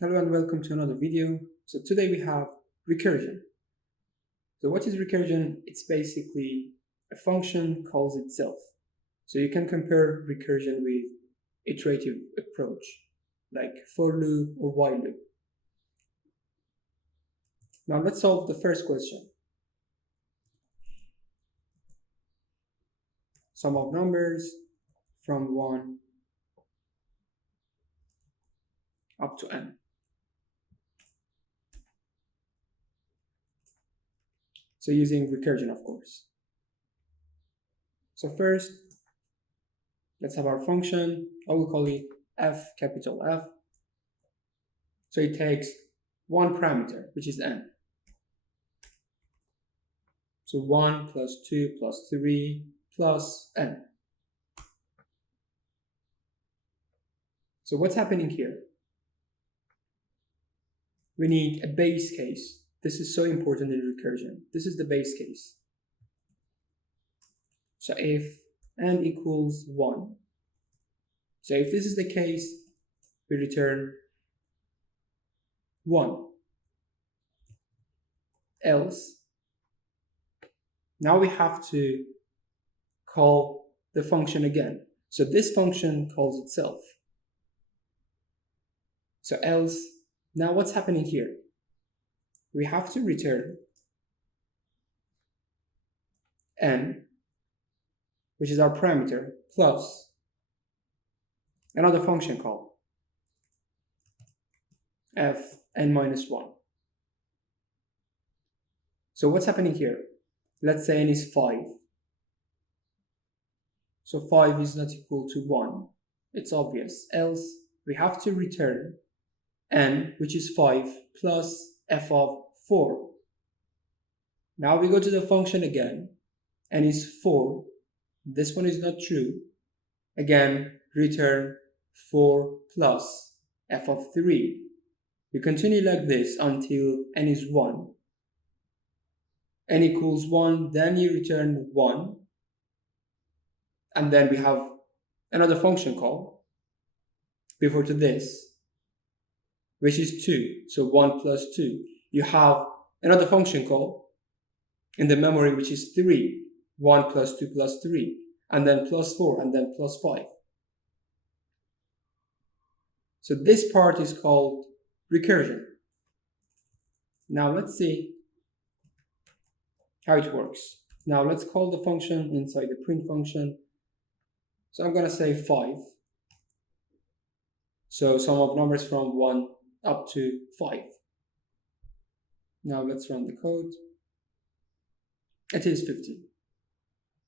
Hello and welcome to another video. So today we have recursion. So what is recursion? It's basically a function calls itself. So you can compare recursion with iterative approach like for loop or while loop. Now let's solve the first question. Sum of numbers from 1 up to n. So using recursion, of course. So first, let's have our function. I will call it f, capital F. So it takes one parameter, which is n. So 1 plus 2 plus 3 plus n. So what's happening here? We need a base case. This is so important in recursion. This is the base case. So if n equals 1, so if this is the case, we return 1. Else, now we have to call the function again. So this function calls itself. So else, now what's happening here? We have to return n, which is our parameter, plus another function called f n minus 1. So what's happening here? Let's say n is 5. So 5 is not equal to 1. It's obvious. Else, we have to return n, which is 5, plus f of 4. Now we go to the function again. N is 4. This one is not true. Again, return 4 plus f of 3. You continue like this until n is 1. N equals 1, then you return 1. And then we have another function call before to this, which is 2. So 1 plus 2. You have another function call in the memory, which is 3. 1 plus 2 plus 3. And then plus 4, and then plus 5. So this part is called recursion. Now let's see how it works. Now let's call the function inside the print function. So I'm going to say 5. So sum of numbers from 1 up to 5. Now let's run the code. It is 50,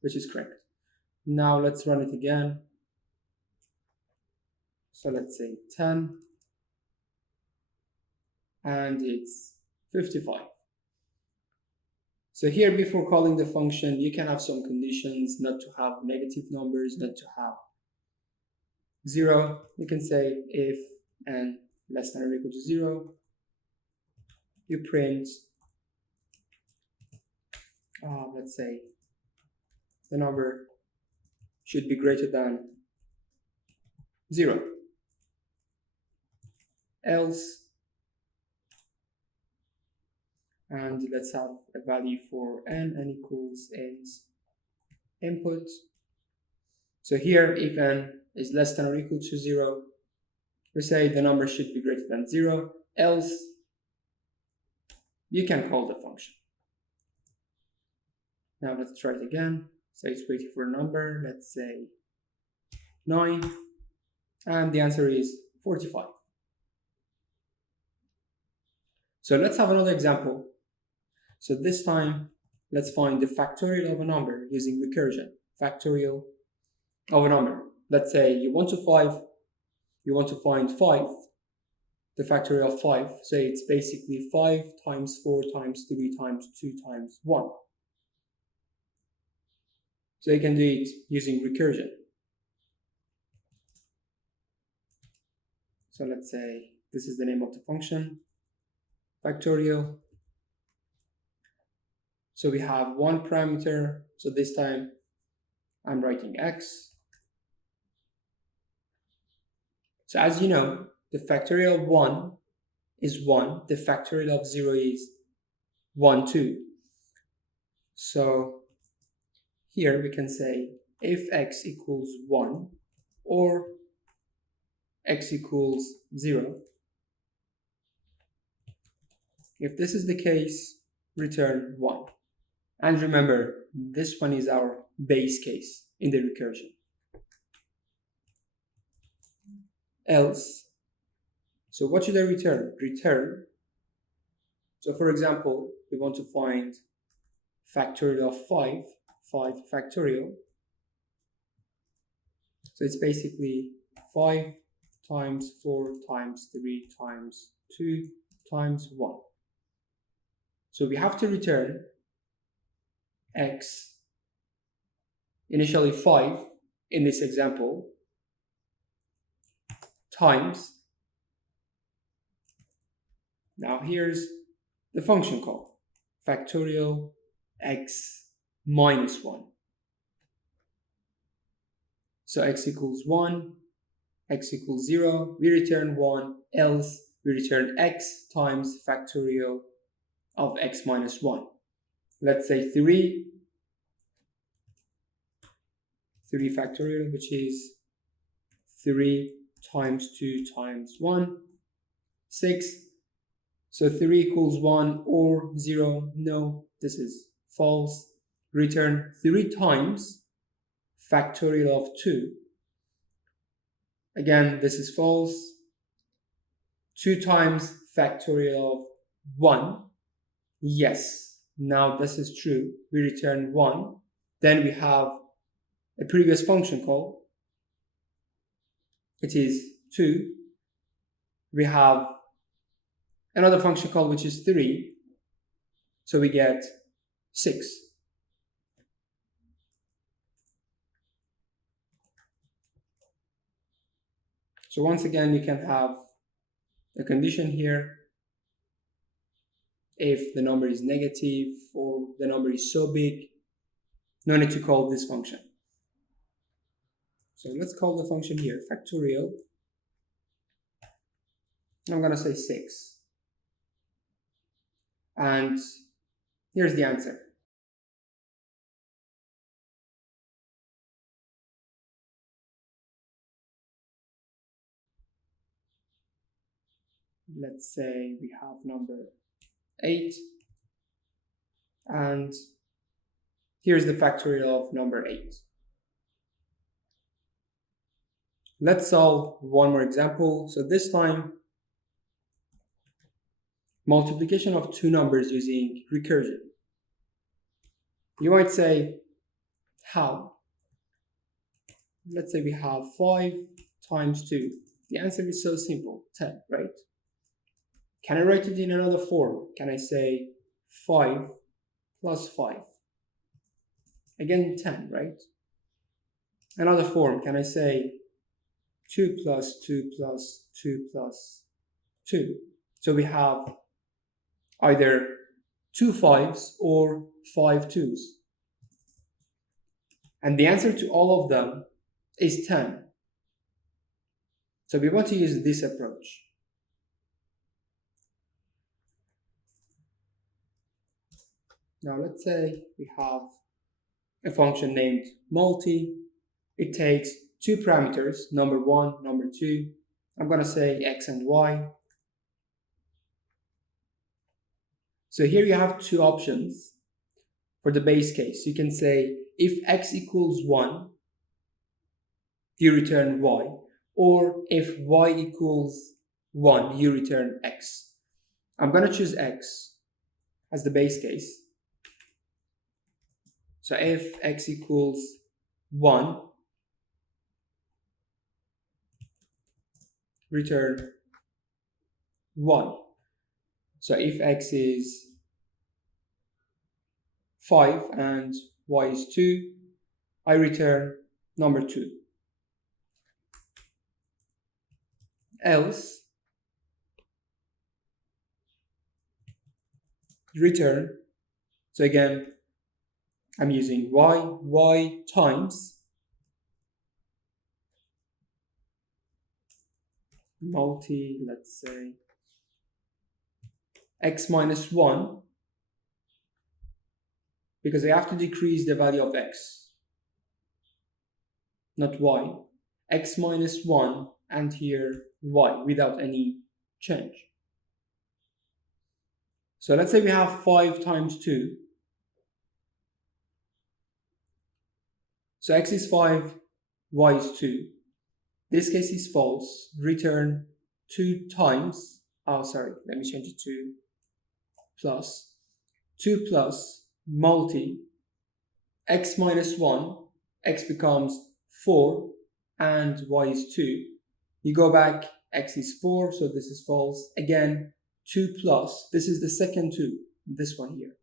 which is correct. Now let's run it again. So let's say 10. And it's 55. So here, before calling the function, you can have some conditions, not to have negative numbers, not to have 0. You can say if n less than or equal to 0, you print, let's say, the number should be greater than 0. Else, and let's have a value for n equals int input. So here, if n is less than or equal to 0, we say the number should be greater than 0. Else, you can call the function. Now let's try it again. So it's waiting for a number, let's say 9, and the answer is 45. So let's have another example. So this time, let's find the factorial of a number using recursion. Factorial of a number. Let's say you want to find 5, the factorial of 5. So it's basically 5 times 4 times 3 times 2 times 1. So you can do it using recursion. So let's say this is the name of the function, factorial. So we have one parameter. So this time I'm writing x. So as you know, the factorial of 1 is 1, the factorial of 0 is 1, 2. So here we can say if x equals 1 or x equals 0, if this is the case, return 1. And remember, this one is our base case in the recursion. Else, so what should I return? Return, so for example, we want to find factorial of 5 factorial. So it's basically 5 times 4 times 3 times 2 times 1. So we have to return x, initially 5 in this example, times, now here's the function call, factorial x minus 1. So x equals 1, x equals 0, we return 1, else we return x times factorial of x minus 1. Let's say 3 factorial, which is 3 times 2 times 1, 6. So 3 equals 1 or 0, no, this is false. Return 3 times factorial of 2. Again, this is false. 2 times factorial of 1. Yes, now this is true. We return 1. Then we have a previous function call. It is 2. We have another function call, which is 3. So we get 6. So once again, you can have a condition here. If the number is negative or the number is so big, no need to call this function. So let's call the function here factorial. I'm going to say 6. And here's the answer. Let's say we have number 8. And here's the factorial of number 8. Let's solve one more example. So this time, multiplication of two numbers using recursion. You might say, how? Let's say we have 5 times 2. The answer is so simple, 10, right? Can I write it in another form? Can I say 5 plus 5? Again, 10, right? Another form, can I say 2 plus 2 plus 2 plus 2? So we have either 2 5s or 5 2s. And the answer to all of them is 10. So we want to use this approach. Now let's say we have a function named multi. It takes two parameters, number 1, number 2. I'm going to say x and y. So here you have two options for the base case. You can say if x equals 1, you return y, or if y equals 1, you return x. I'm going to choose x as the base case. So if x equals 1, return 1. So if x is 5 and y is 2, I return number 2. Else, return, so again, I'm using y times multi, let's say x minus 1, because I have to decrease the value of x, not y. X minus 1 and here y without any change. So let's say we have 5 times 2. So x is 5, y is 2. This case is false. Return 2 times, oh sorry, let me change it to plus. 2 plus multi x minus 1, x becomes 4 and y is 2. You go back, x is 4, so this is false. Again, 2 plus, this is the second 2, this one here.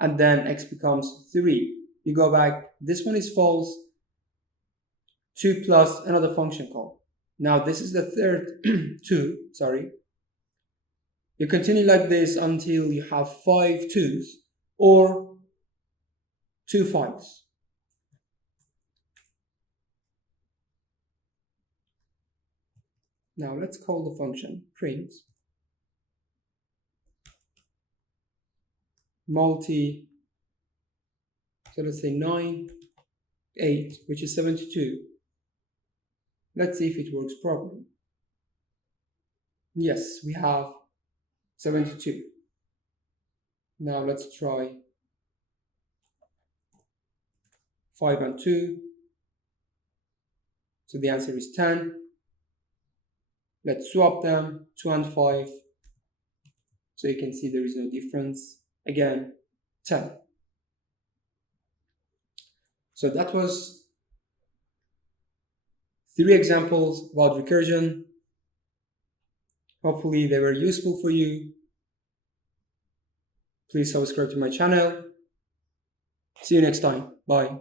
And then x becomes 3. You go back, this one is false. 2 plus another function call. Now this is the third 2, sorry. You continue like this until you have 5 2s or 2 5s. Now let's call the function print multi, so let's say 9, 8, which is 72. Let's see if it works properly. Yes, we have 72. Now let's try 5 and 2. So the answer is 10. Let's swap them, 2 and 5. So you can see there is no difference. Again, 10. So that was 3 examples about recursion. Hopefully they were useful for you. Please subscribe to my channel. See you next time. Bye.